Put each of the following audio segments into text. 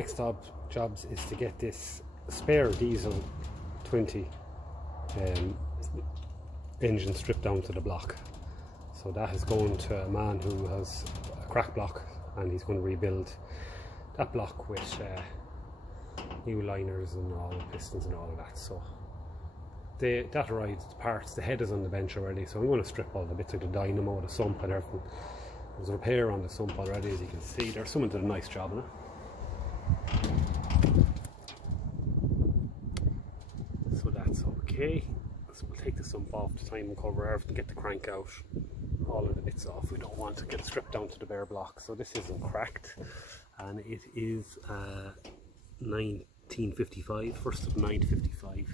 next jobs is to get this spare diesel 20 engine stripped down to the block. So that is going to a man who has a crack block, and he's going to rebuild that block with new liners and all the pistons and all of that. So that arrives, the parts, the head is on the bench already, so I'm going to strip all the bits like the dynamo, the sump and everything. There's a repair on the sump already, as you can see. There's someone did a nice job on it. So that's okay. So we'll take the sump off the time and cover everything, get the crank out, all of the bits off. We don't want to get stripped down to the bare block. So this isn't cracked, and it is 1955, first of 955.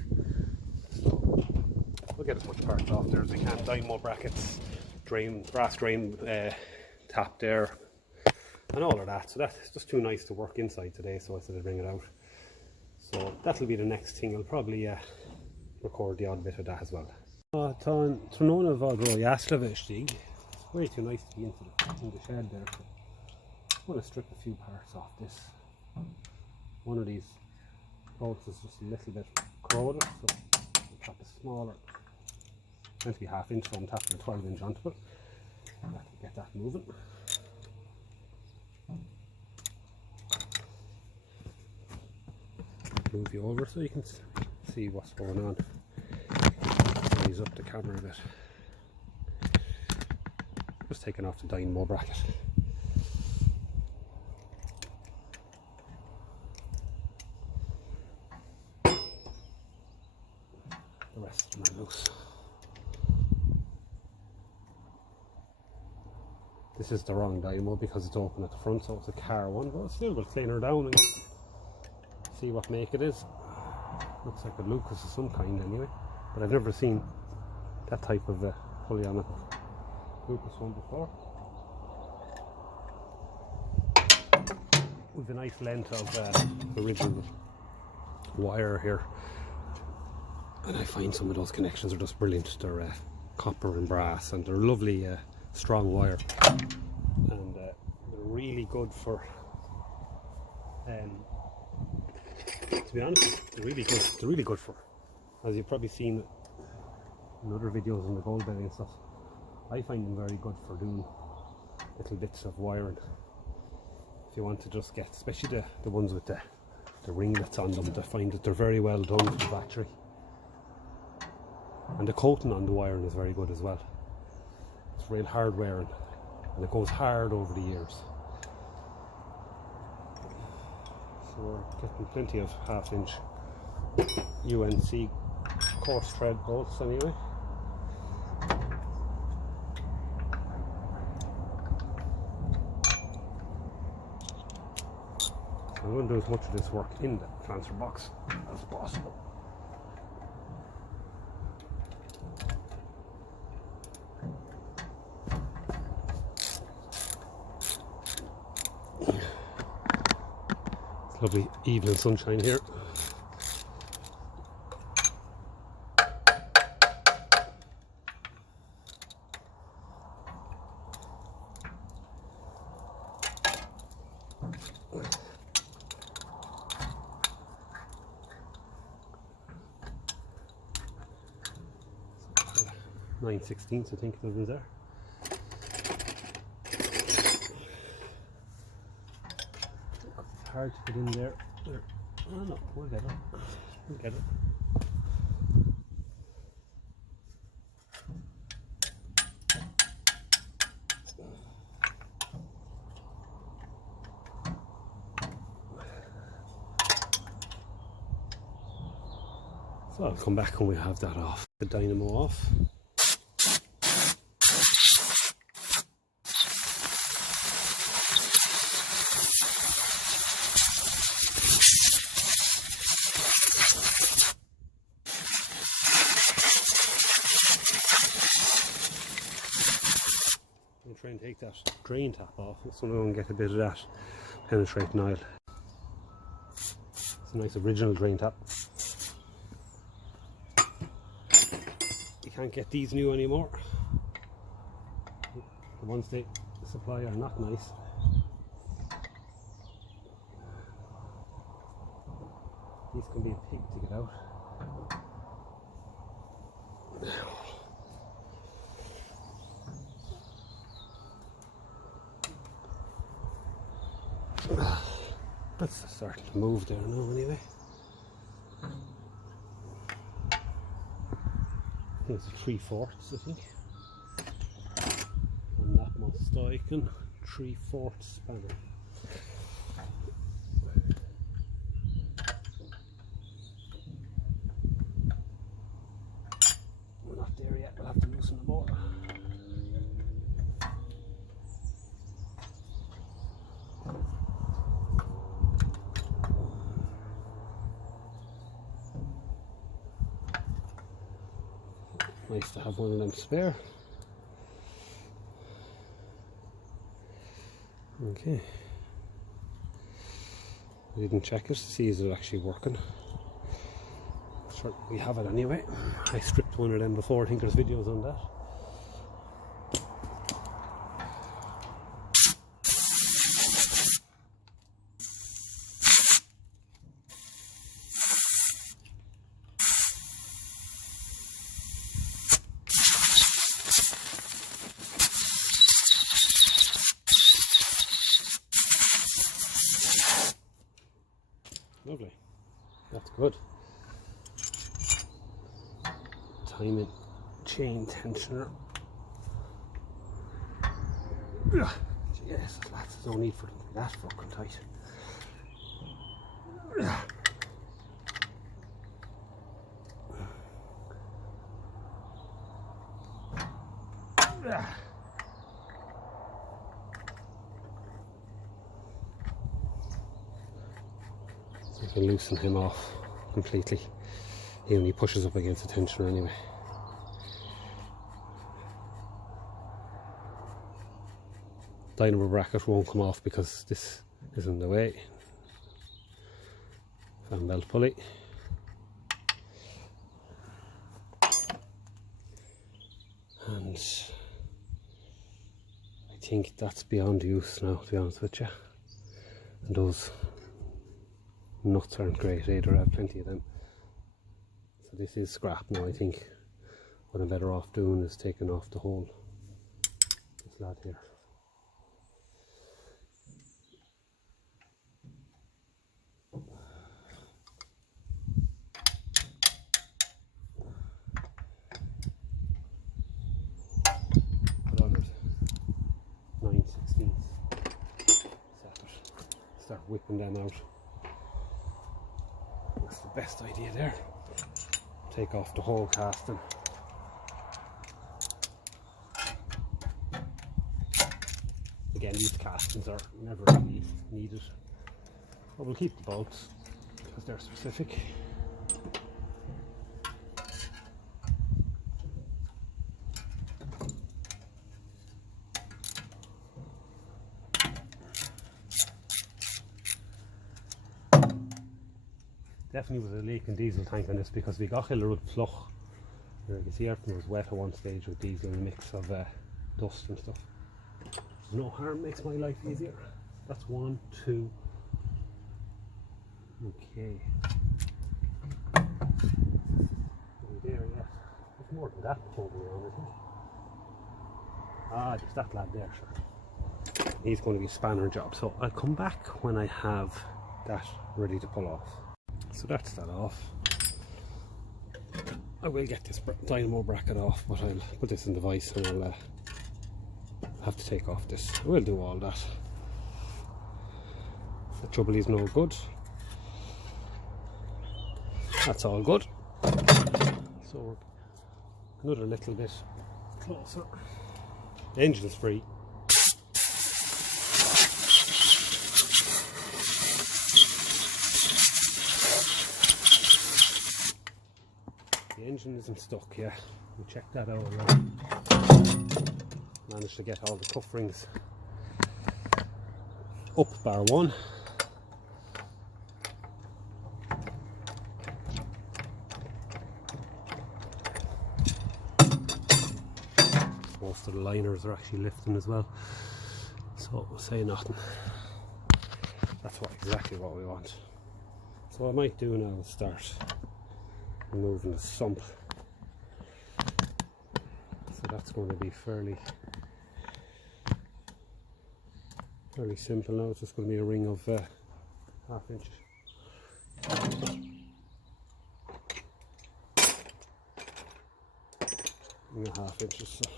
So we'll get as much parts off there as we can. Dynamo brackets, brass drain tap there, and all of that. So that's just too nice to work inside today, so I said I'd bring it out. So that'll be the next thing. I'll probably record the odd bit of that as well. Tronona Vodro Jaslovishtig. It's way too nice to be in the shed there. So I'm going to strip a few parts off this. One of these bolts is just a little bit corroded, so I'll tap a smaller, meant to be ½ inch, so I'm tapping a 12-inch onto it. That'll get that moving. Move you over so you can see what's going on. Raise up the camera a bit. Just taking off the dynamo bracket. The rest of them are loose. This is the wrong dynamo because it's open at the front, so it's a car one, but still we'll clean her down and see what make it is. Looks like a Lucas of some kind anyway, but I've never seen that type of pulley on a Lucas one before. With a nice length of original wire here, and I find some of those connections are just brilliant. They're copper and brass, and they're lovely strong wire, and they're really good for to be honest, they're really good for, as you've probably seen in other videos on the gold belly and stuff, I find them very good for doing little bits of wiring. If you want to just get, especially the ones with the ringlets on them, I find that they're very well done with the battery. And the coating on the wiring is very good as well. It's real hard wiring, and it goes hard over the years. So we're getting plenty of ½ inch UNC coarse thread bolts anyway. So I'm going to do as much of this work in the transfer box as possible. Lovely evening sunshine here. So, 9/16, I think it was there. Hard to get in there. Oh no, we'll get it. We'll get it. So I'll come back when we have that off. The dynamo off. Try and take that drain tap off, so we can get a bit of that penetrating oil. It's a nice original drain tap. You can't get these new anymore. The ones they supply are not nice. These can be a pig to get out. That's starting to move there now anyway. I think it's a 3/4, I think. And that most I can 3/4 spanner. We're not there yet, we'll have to loosen them more. Nice to have one of them spare. Okay. I didn't check it to see is it actually working. Sure, we have it anyway. I stripped one of them before, I think there's videos on that. Lovely, that's good. Timing chain tensioner. Yes, lads, there's no need for them to be that fucking tight. I can loosen him off completely. He only pushes up against the tensioner anyway. Dynamo bracket won't come off because this is in the way. Fan belt pulley. And I think that's beyond use now, to be honest with you. And those nuts aren't great either, I have plenty of them. So this is scrap now. I think what I'm better off doing is taking off the whole this lad here. Put on it 9/16. Set it. Start whipping them out. That's the best idea there. Take off the whole casting. Again, these castings are never really needed. But we'll keep the bolts because they're specific. Definitely was a leak in diesel tank on this because we got Hillerud Fluch. You can see everything was wet at one stage with diesel and a mix of dust and stuff. There's no harm, makes my life easier. That's 1, 2. Okay. There yet. There's more than that floating around, I think. Ah, there's that lad there, sure. He's going to be a spanner job, so I'll come back when I have that ready to pull off. So that's that off. I will get this dynamo bracket off, but I'll put this in the vise and I'll have to take off this. I will do all that. The trouble is no good. That's all good. So another little bit closer. The engine's free. The engine isn't stuck, yeah. We checked that out already. Managed to get all the cuff rings up bar one. Most of the liners are actually lifting as well, so we'll say nothing. That's exactly what we want. So what I might do now is start removing the sump. So that's going to be fairly simple now. It's just going to be a ring of ½ inch. And ½ inches. So.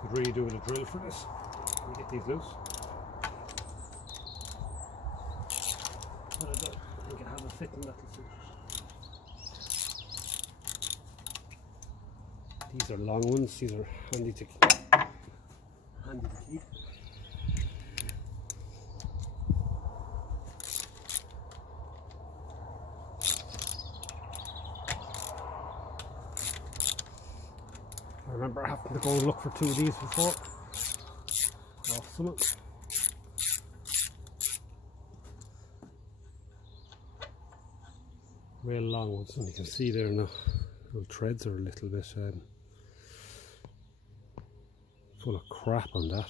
Could really do with a drill for this. Get these loose. But I think I have a fitting that'll suit it. These are long ones. These are handy to keep. I remember having to go and look for 2 of these before. Awesome. Real long ones, and you can see there now, the threads are a little bit full of crap on that.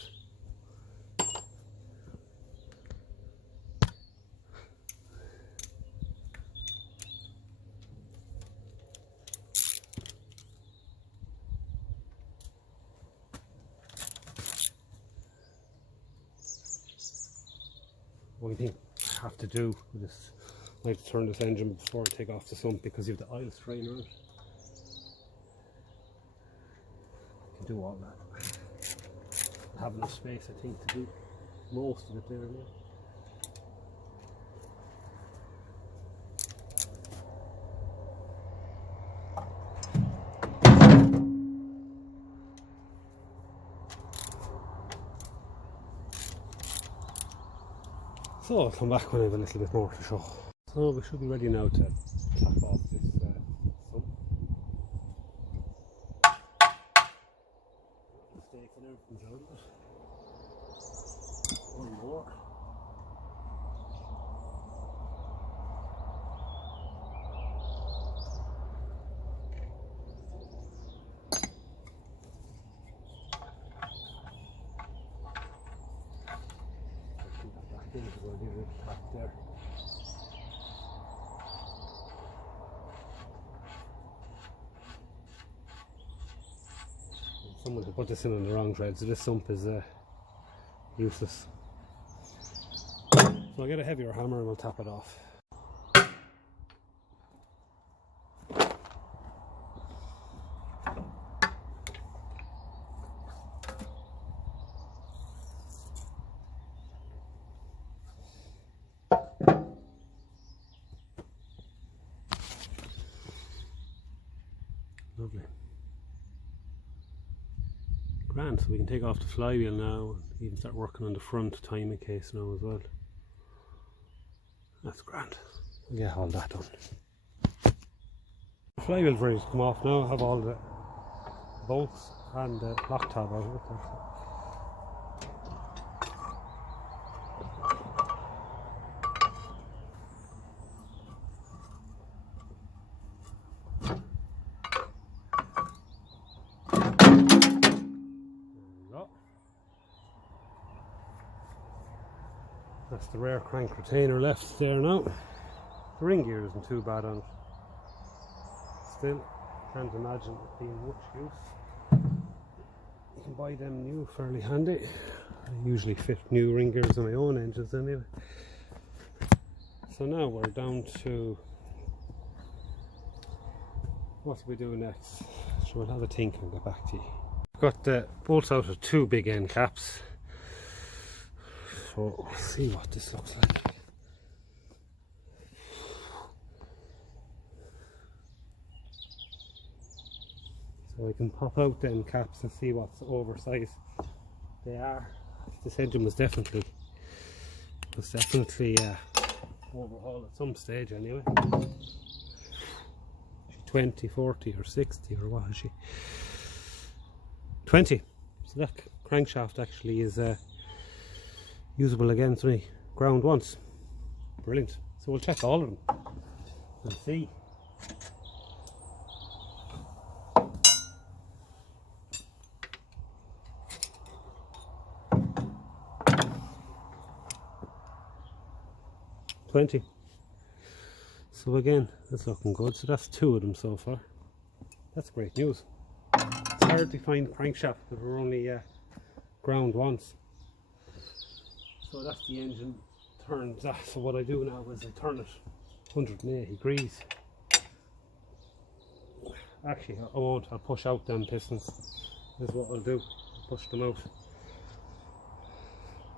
One thing I have to do with this, I like to turn this engine before I take off the sump because you have the oil strainer on it. I can do all that. I have enough space, I think, to do most of it there now. So I'll come back when I have a little bit more to show. So we should be ready now to tap off this sump. Mistake and everything's out of it. One more. There. Someone to put this in on the wrong thread, so this sump is useless. So I'll get a heavier hammer and we'll tap it off. Lovely. Grand, so we can take off the flywheel now and even start working on the front timing case now as well. That's grand. We'll get all that done. The flywheel's ready to come off now. I have all the bolts and the lock tab out of it. That's the rear crank retainer left there now. The ring gear isn't too bad on it. Still, can't imagine it being much use. You can buy them new, fairly handy. I usually fit new ring gears on my own engines anyway. So now we're down to what do we do next? So we'll have a think and get back to you. I've got the bolts out of 2 big end caps. So we'll see what this looks like. So I can pop out the end caps and see what's oversized they are. This engine was definitely overhauled at some stage anyway. 20, 40 or 60 or what is she? 20. So that crankshaft actually is usable again. It's only ground once. brilliant. So we'll check all of them and see. Plenty. So again, that's looking good. So that's 2 of them so far. That's great news. It's hard to find crankshaft that were only ground once. So that's the engine turns that. So what I do now is I turn it 180 degrees. Actually I won't, I'll push out them pistons. Is what I'll do. I'll push them out.